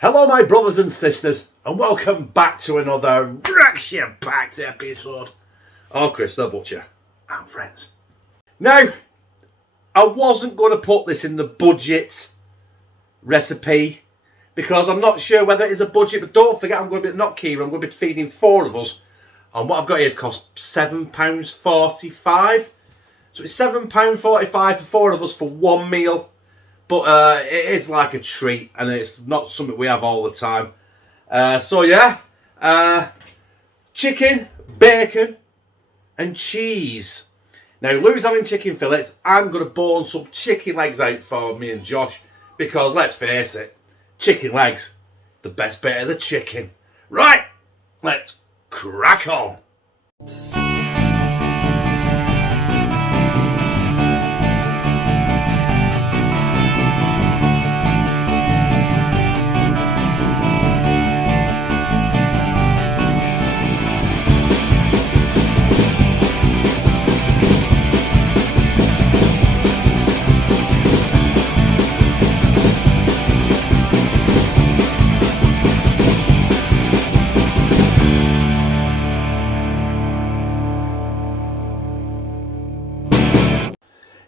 Hello my brothers and sisters, and welcome back to another action-packed episode of Chris the Butcher and Friends. Now, I wasn't going to put this in the budget recipe because I'm not sure whether it is a budget, but don't forget I'm going to be, not Kira, I'm going to be feeding 4 of us, and what I've got here is cost £7.45. So it's £7.45 for 4 of us for one meal. But it is like a treat, and it's not something we have all the time. So yeah, chicken, bacon, and cheese. Now Lou's having chicken fillets. I'm going to bone some chicken legs out for me and Josh, because let's face it, chicken legs, the best bit of the chicken. Right, let's crack on.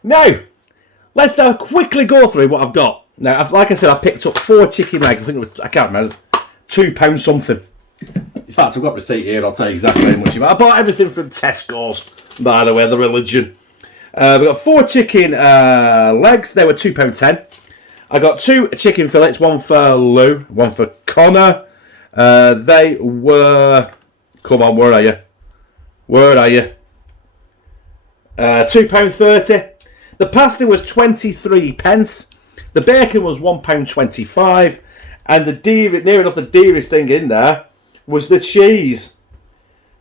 Now, let's now quickly go through what I've got. Now, like I said, I picked up 4 chicken legs. I think it was, I can't remember, £2 something. In fact, I've got a receipt here. I'll tell you exactly how much. I bought everything from Tesco's, by the way, the religion. We've got 4 chicken legs. They were £2.10. I got 2 chicken fillets, one for Lou, one for Connor. They were, come on, where are you? Where are you? £2.30. The pasta was 23p. The bacon was £1.25. And the near enough the dearest thing in there was the cheese.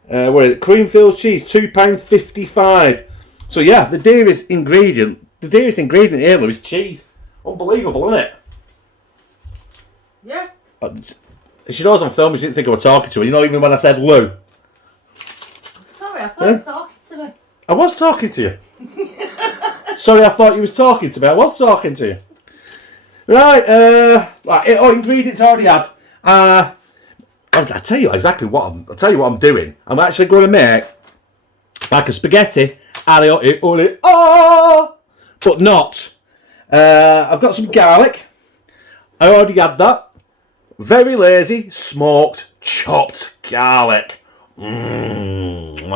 What is it? Cream-filled cheese, £2.55. So yeah, the dearest ingredient here, Lou, is cheese. Unbelievable, isn't it? Yeah. She knows I'm filming, she didn't think I was talking to her. You know, even when I said Lou. Sorry, I thought you were talking to me. I was talking to you. Sorry, I thought you was talking to me. I was talking to you. Right, ingredients already had. I'll tell you exactly what I'm doing. I'm actually going to make like a spaghetti aglio, but not. I've got some garlic. I already had that. Very lazy, smoked, chopped garlic. Babe.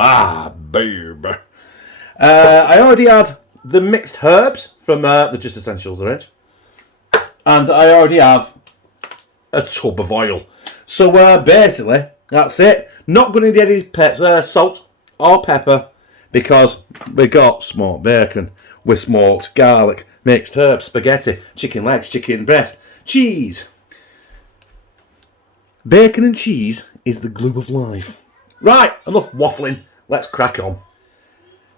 I already had the mixed herbs from the Just Essentials range, and I already have a tub of oil. So basically, that's it. Not going to need any salt or pepper because we got smoked bacon with smoked garlic, mixed herbs, spaghetti, chicken legs, chicken breast, cheese. Bacon and cheese is the glue of life. Right, enough waffling. Let's crack on.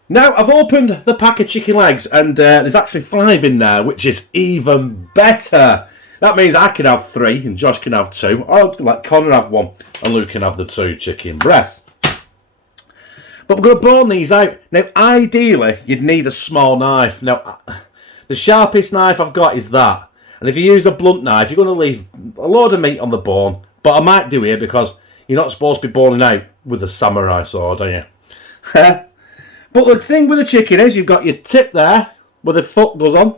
Now, I've opened the pack of chicken legs, and there's actually 5 in there, which is even better. That means I can have 3, and Josh can have 2, or let Connor have 1, and Luke can have the 2 chicken breasts. But we're going to bone these out. Now, ideally, you'd need a small knife. Now, the sharpest knife I've got is that. And if you use a blunt knife, you're going to leave a load of meat on the bone. But I might do here because you're not supposed to be boning out with a samurai sword, are you? But the thing with the chicken is you've got your tip there where the foot goes on.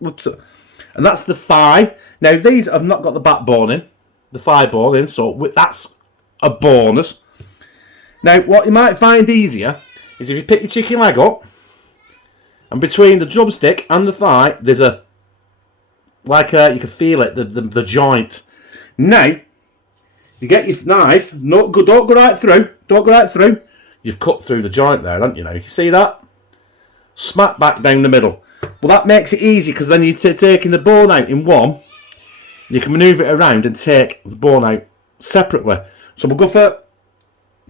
And that's the thigh. Now these have not got the backbone in, the thigh bone in, so that's a bonus. Now what you might find easier is if you pick your chicken leg up, and between the drumstick and the thigh there's you can feel it, the joint. Now you get your knife, don't go right through, You've cut through the joint there, haven't you? Now you can see that. Smack back down the middle. Well, that makes it easy because then you're taking the bone out in one. You can manoeuvre it around and take the bone out separately. So we'll go for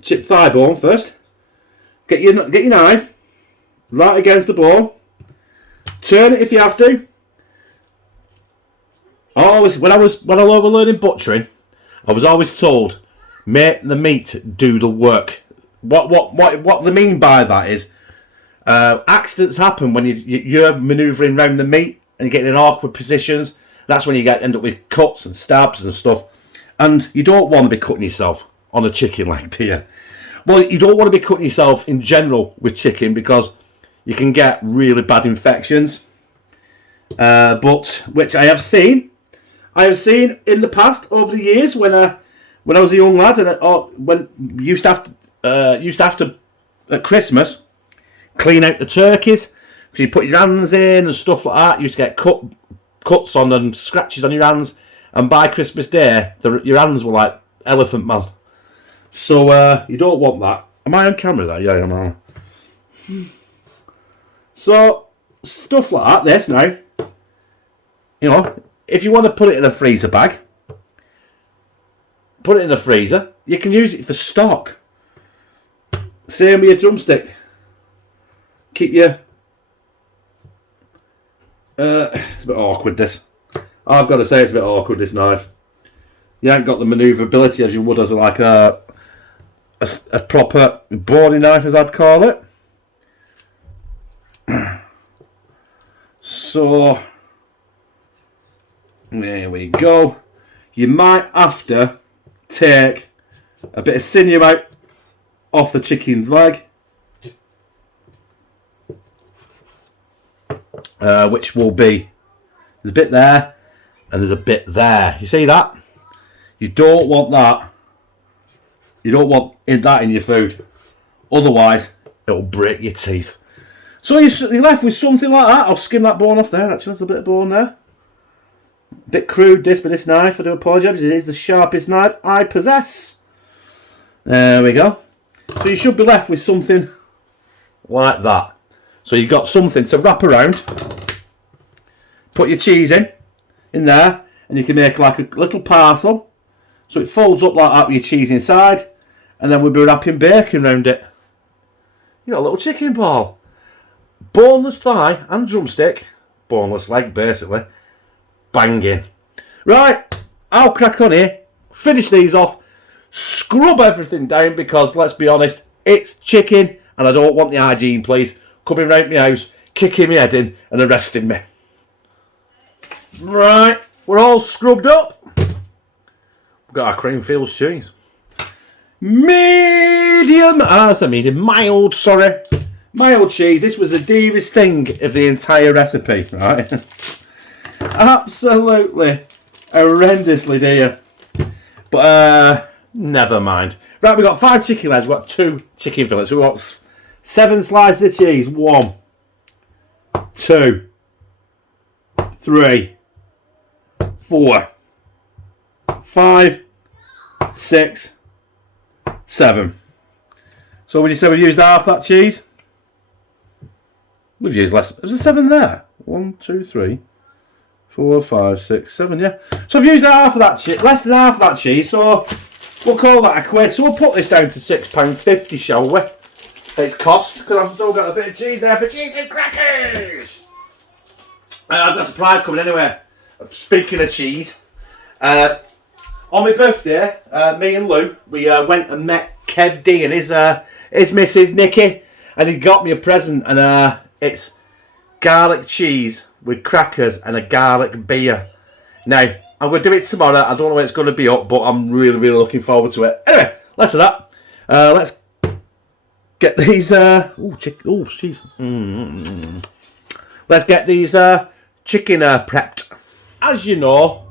chip thigh bone first. Get your knife right against the bone. Turn it if you have to. Always, when I was learning butchering, I was always told, make the meat do the work. What they mean by that is accidents happen when you're manoeuvring around the meat and you're getting in awkward positions. That's when you end up with cuts and stabs and stuff. And you don't want to be cutting yourself on a chicken leg, do you? Well, you don't want to be cutting yourself in general with chicken because you can get really bad infections. But which I have seen in the past over the years when I was a young lad, and when used to have to at Christmas clean out the turkeys because you put your hands in and stuff like that. You used to get cuts on and scratches on your hands, and by Christmas Day your hands were like Elephant Man. So you don't want that. Am I on camera there? Yeah, I am. So stuff like that. This now, you know, if you want to put it in a freezer bag, put it in a freezer. You can use it for stock. Same with your drumstick. Keep your... it's a bit awkward, this. I've got to say it's a bit awkward, this knife. You ain't got the manoeuvrability as you would as like a proper boarding knife, as I'd call it. So, there we go. You might have to take a bit of sinew out off the chicken's leg, which will be, there's a bit there and there's a bit there. You see that? You don't want that. You don't want that in your food, otherwise it'll break your teeth. So you're left with something like that. I'll skim that bone off there. Actually, there's a bit of bone there. Bit crude this, but this knife, I do apologise, it is the sharpest knife I possess. There we go. So you should be left with something like that. So you've got something to wrap around, put your cheese in there, and you can make like a little parcel. So it folds up like that with your cheese inside, and then we'll be wrapping bacon around it. You got a little chicken ball. Boneless thigh and drumstick, boneless leg basically, banging. Right, I'll crack on here, finish these off, scrub everything down because let's be honest, it's chicken and I don't want the hygiene police coming round my house, kicking my head in and arresting me. Right, we're all scrubbed up. We've got our Creamfields cheese. Mild, sorry. Mild cheese. This was the dearest thing of the entire recipe, right? Absolutely horrendously dear. But never mind. Right, we've got 5 chicken legs, we've got 2 chicken fillets, we've got 7 slices of cheese. 1, 2, 3, 4, 5, 6, 7. So would you say we used half that cheese? We've used less. There's a 7 there. 1, 2, 3, 4, 5, 6, 7, yeah. So I've used half of that cheese, less than half of that cheese, so we'll call that a quid. So we'll put this down to £6.50, shall we? It's cost, because I've still got a bit of cheese there for cheese and crackers. I've got a surprise coming anyway. Speaking of cheese, on my birthday, me and Lou, we went and met Kev D and his missus Nikki, and he got me a present, and it's garlic cheese with crackers and a garlic beer. Now, I'm going to do it tomorrow. I don't know when it's going to be up, but I'm really, really looking forward to it. Anyway, less of that. Let's get these... cheese. Let's get these chicken prepped. As you know,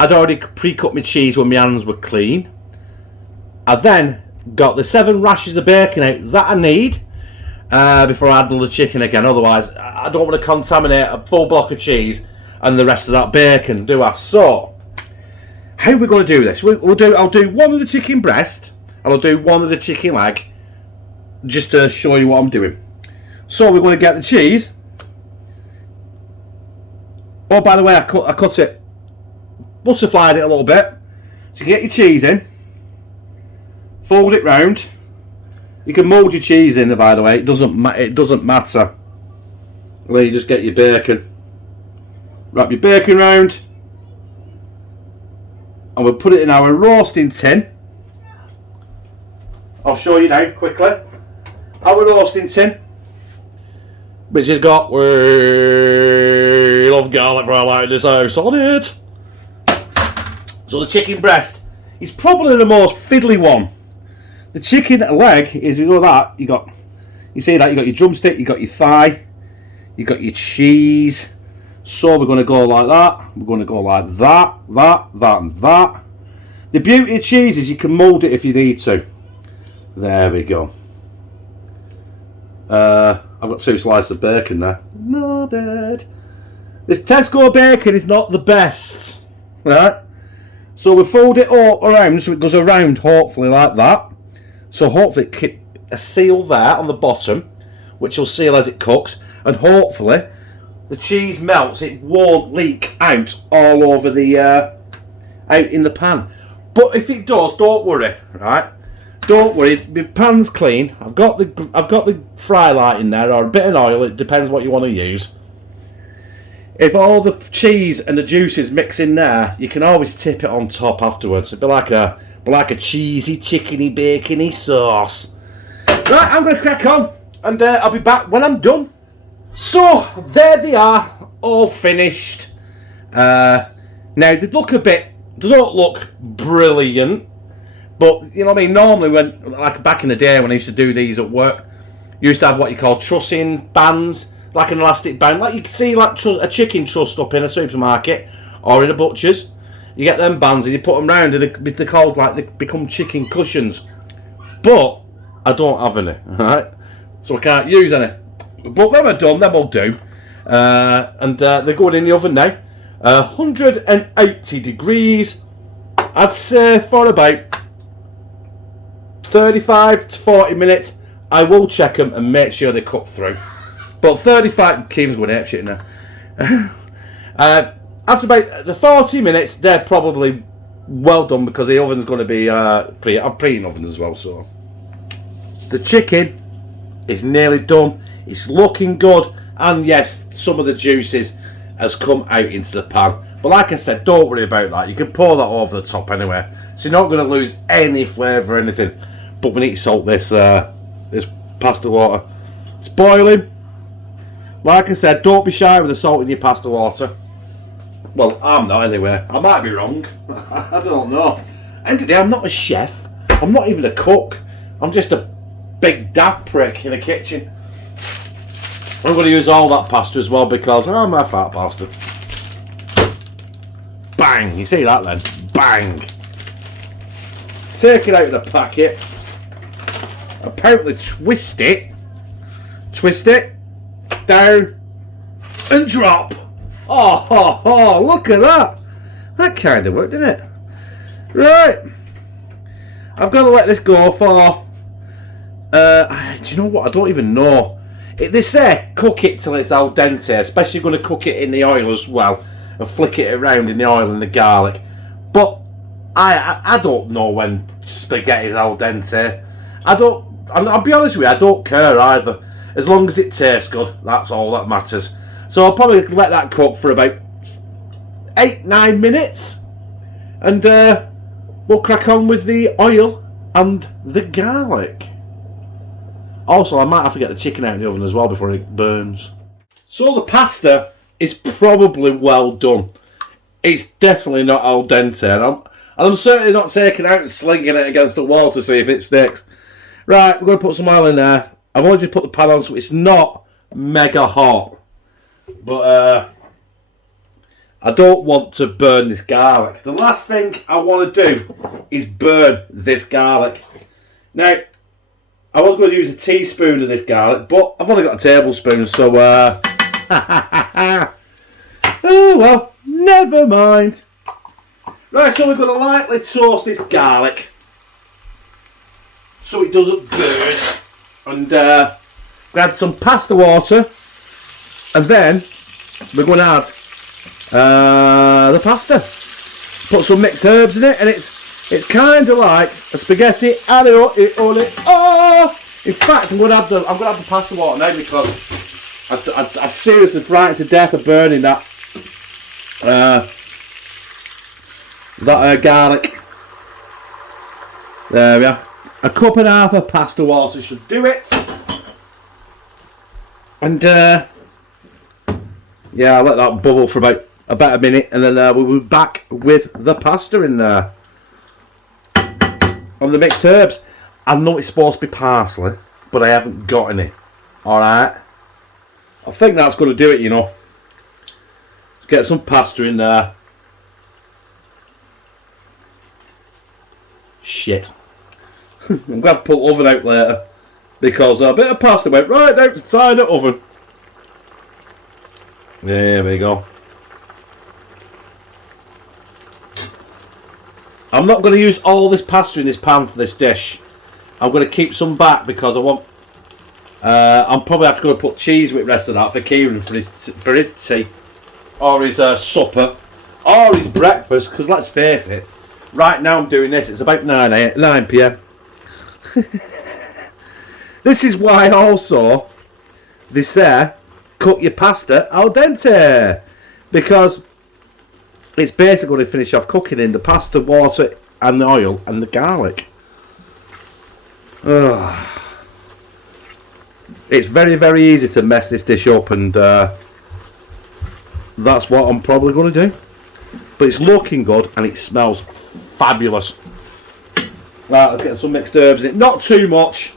I'd already pre-cut my cheese when my hands were clean. I then got the 7 rashers of bacon out that I need before I add all the chicken again. Otherwise, I don't want to contaminate a full block of cheese and the rest of that bacon, do I? So, how are we going to do this? I'll do one of the chicken breast and I'll do one of the chicken leg, just to show you what I'm doing. So we're going to get the cheese. Oh, by the way, I cut it, butterflied it a little bit. So you get your cheese in, fold it round. You can mould your cheese in there, by the way. It doesn't matter. Where you just get your bacon, wrap your bacon round, and we'll put it in our roasting tin. I'll show you now quickly. Our roasting tin. which has got we love garlic for our like this house on it. So the chicken breast is probably the most fiddly one. The chicken leg is, you know that, you see that, you got your drumstick, you got your thigh, you got your cheese. So we're going to go like that, we're going to go like that, and that. The beauty of cheese is you can mould it if you need to. There we go. I've got 2 slices of bacon there. Noted. This Tesco bacon is not the best, right? So we fold it all around so it goes around, hopefully like that. So hopefully it keep a seal there on the bottom, which will seal as it cooks, and hopefully the cheese melts. It won't leak out all over the out in the pan. But if it does, don't worry, right? Don't worry, my pan's clean. I've got the fry light in there, or a bit of oil. It depends what you want to use. If all the cheese and the juices mix in there, you can always tip it on top afterwards. It'd be like a cheesy, chickeny, bacony sauce. Right, I'm going to crack on, and I'll be back when I'm done. So there they are, all finished. Now they don't look brilliant. But, you know what I mean, normally when, like back in the day when I used to do these at work, you used to have what you call trussing bands, like an elastic band, like you can see like a chicken trussed up in a supermarket or in a butcher's. You get them bands and you put them round and they're called, like, they become chicken cushions. But I don't have any, alright? So I can't use any. But them are done, them will do. And they're going in the oven now. 180 degrees, I'd say for about 35 to 40 minutes. I will check them and make sure they cook through. But 35, Kim's going ape shit now. After about the 40 minutes, they're probably well done because the oven's going to be I'm preheating oven as well. So the chicken is nearly done. It's looking good, and yes, some of the juices has come out into the pan. But like I said, don't worry about that. You can pour that over the top anyway, so you're not going to lose any flavour or anything. But we need to salt this this pasta water. It's boiling. Like I said, don't be shy with the salt in your pasta water. Well, I'm not anyway. I might be wrong. I don't know. And today I'm not a chef. I'm not even a cook. I'm just a big daft prick in the kitchen. I'm going to use all that pasta as well because I'm a fat bastard. Bang! You see that then? Bang! Take it out of the packet. Apparently twist it, down, and drop. Oh, look at that. That kind of worked, didn't it? Right. I've got to let this go for, do you know what? I don't even know. They say cook it till it's al dente, especially if you're going to cook it in the oil as well, and flick it around in the oil and the garlic. But I don't know when spaghetti's al dente. I'll be honest with you, I don't care either. As long as it tastes good, that's all that matters. So I'll probably let that cook for about 8-9 minutes. And we'll crack on with the oil and the garlic. Also, I might have to get the chicken out of the oven as well before it burns. So the pasta is probably well done. It's definitely not al dente. And I'm certainly not taking it out and slinging it against the wall to see if it sticks. Right, we're going to put some oil in there. I've only just put the pan on so it's not mega hot. But I don't want to burn this garlic. The last thing I want to do is burn this garlic. Now, I was going to use a teaspoon of this garlic, but I've only got a tablespoon, so oh well, never mind. Right, so we're going to lightly toast this garlic so it doesn't burn, and add some pasta water, and then we're going to add the pasta. Put some mixed herbs in it, and it's kind of like a spaghetti. Oh! In fact, I'm going to have the pasta water now because I seriously frightened to death of burning that garlic. There we are. A cup and a half of pasta water should do it. And yeah, I'll let that bubble for about a minute, and then we'll be back with the pasta in there. On the mixed herbs. I know it's supposed to be parsley, but I haven't got any. Alright. I think that's going to do it, you know. Let's get some pasta in there. Shit. I'm glad to pull the oven out later, because a bit of pasta went right out the side of the oven. There we go. I'm not going to use all this pasta in this pan for this dish. I'm going to keep some back because I want. I'm probably have to go and put cheese with the rest of that for Kieran for his tea, or his supper, or his breakfast. Because let's face it, right now I'm doing this. It's about 9 p.m. This is why also they say cook your pasta al dente, because it's basically going to finish off cooking in the pasta, water and the oil and the garlic. Ugh. It's very, very easy to mess this dish up, and that's what I'm probably going to do. But it's looking good and it smells fabulous. Right, let's get some mixed herbs in. Not too much,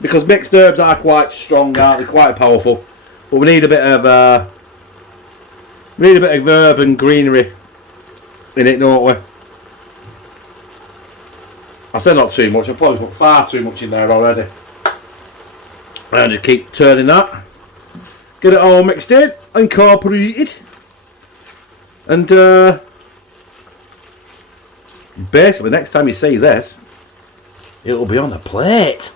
because mixed herbs are quite strong, aren't they? Quite powerful. But we need a bit of herb and greenery in it, don't we? I said not too much. I've probably put far too much in there already. And just keep turning that. Get it all mixed in, incorporated. And basically next time you see this, it'll be on a plate.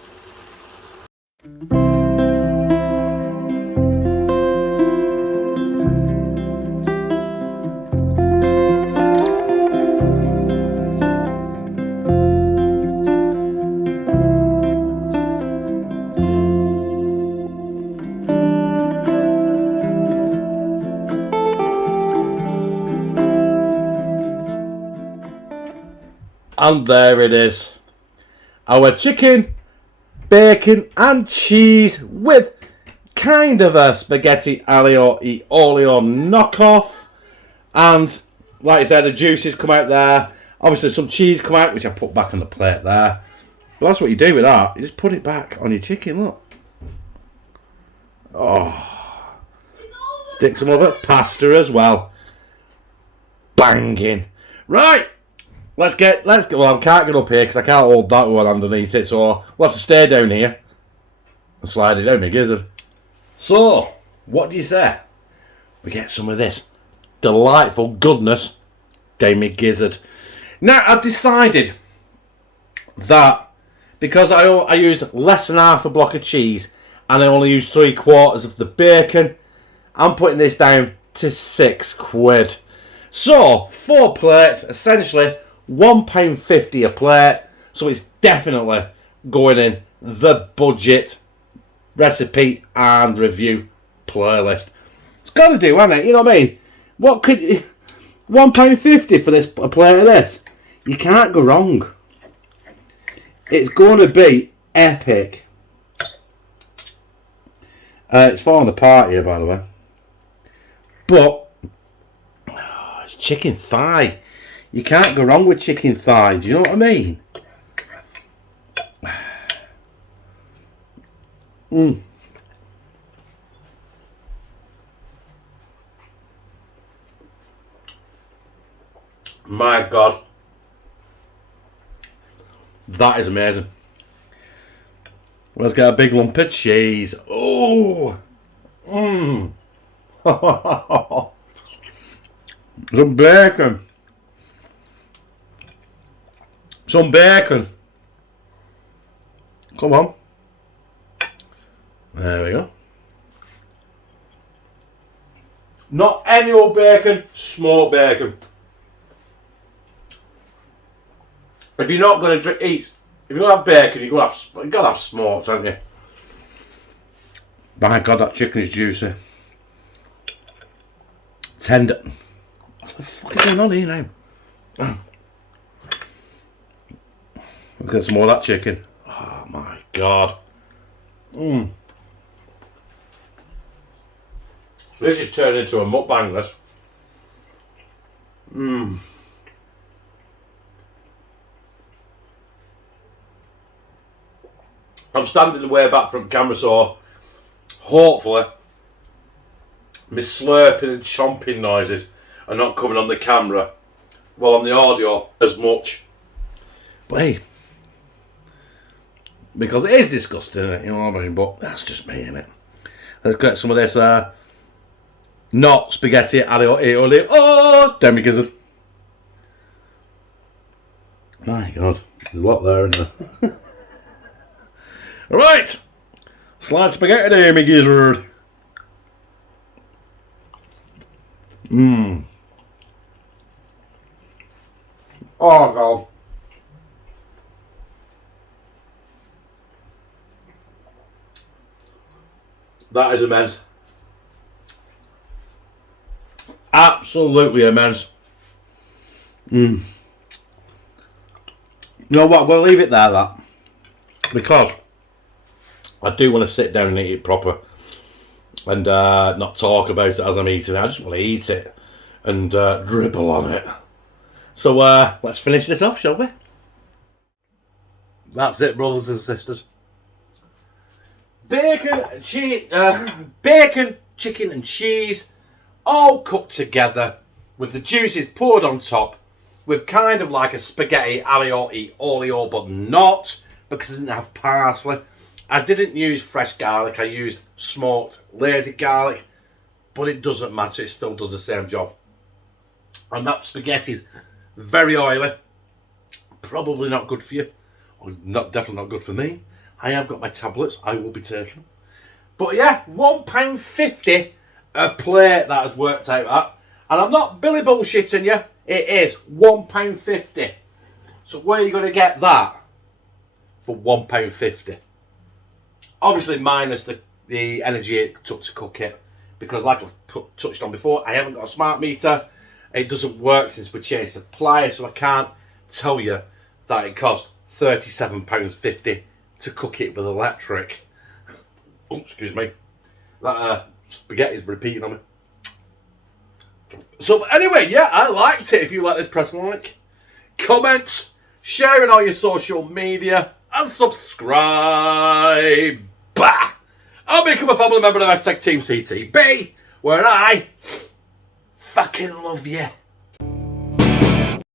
And there it is. Our chicken, bacon and cheese with kind of a spaghetti aglio e olio knockoff. And like I said, the juices come out there. Obviously some cheese come out, which I put back on the plate there. But that's what you do with that. You just put it back on your chicken, look. Oh. Stick some other pasta as well. Banging. Right. Let's go. Well, I can't get up here because I can't hold that one underneath it, so we'll have to stay down here and slide it down my gizzard. So, what do you say? We get some of this delightful goodness down my gizzard. Now, I've decided that because I used less than half a block of cheese and I only used 3/4 of the bacon, I'm putting this down to £6. So, 4 plates, essentially £1.50 a plate, so it's definitely going in the budget recipe and review playlist. It's got to do, hasn't it? You know what I mean? What could £1.50 for this a plate of this? You can't go wrong. It's going to be epic. It's falling apart here, by the way. But it's chicken thigh. You can't go wrong with chicken thigh. Do you know what I mean? My God. That is amazing. Let's get a big lump of cheese. Oh! Some bacon. Some bacon. Come on. There we go. Not any old bacon, smoked bacon. If you're not going to eat, if you're going to have bacon, you've got to have smoked, haven't you? My God, that chicken is juicy. Tender. What the fuck is going on here now? Let's get some more of that chicken. Oh my God. This is turning into a mukbang, this. Mmm. I'm standing way back from camera, so hopefully my slurping and chomping noises are not coming on the camera, well, on the audio as much. But hey, because it is disgusting, isn't it? You know what I mean? But that's just me, innit? Let's get some of this not spaghetti aglio e olio. Oh, demi-gizzard. My God, there's a lot there, isn't there? Right, slide spaghetti demi-gizzard. Mmm. Oh God. That is immense. Absolutely immense. You know what, I'm going to leave it there, that. Because I do want to sit down and eat it proper. And not talk about it as I'm eating it. I just want to eat it. And dribble on it. So let's finish this off, shall we? That's it, brothers and sisters. Bacon, chicken and cheese, all cooked together with the juices poured on top, with kind of like a spaghetti aglio e olio, but not, because I didn't have parsley. I didn't use fresh garlic, I used smoked lazy garlic, but it doesn't matter, it still does the same job. And that spaghetti is very oily, probably not good for you, or definitely not good for me. I have got my tablets, I will be taking them. But yeah, £1.50 a plate that has worked out at. And I'm not billy bullshitting you, it is £1.50. So where are you going to get that for £1.50? Obviously minus the energy it took to cook it. Because like I've touched on before, I haven't got a smart meter. It doesn't work since we changed supplier, so I can't tell you that it cost £37.50 to cook it with electric. Oh, excuse me. That spaghetti's repeating on me. So anyway, yeah, I liked it. If you like this, press like, comment, share it on your social media, and subscribe. Bah! I'll become a family member of the Hashtag Team CTB, where I fucking love you.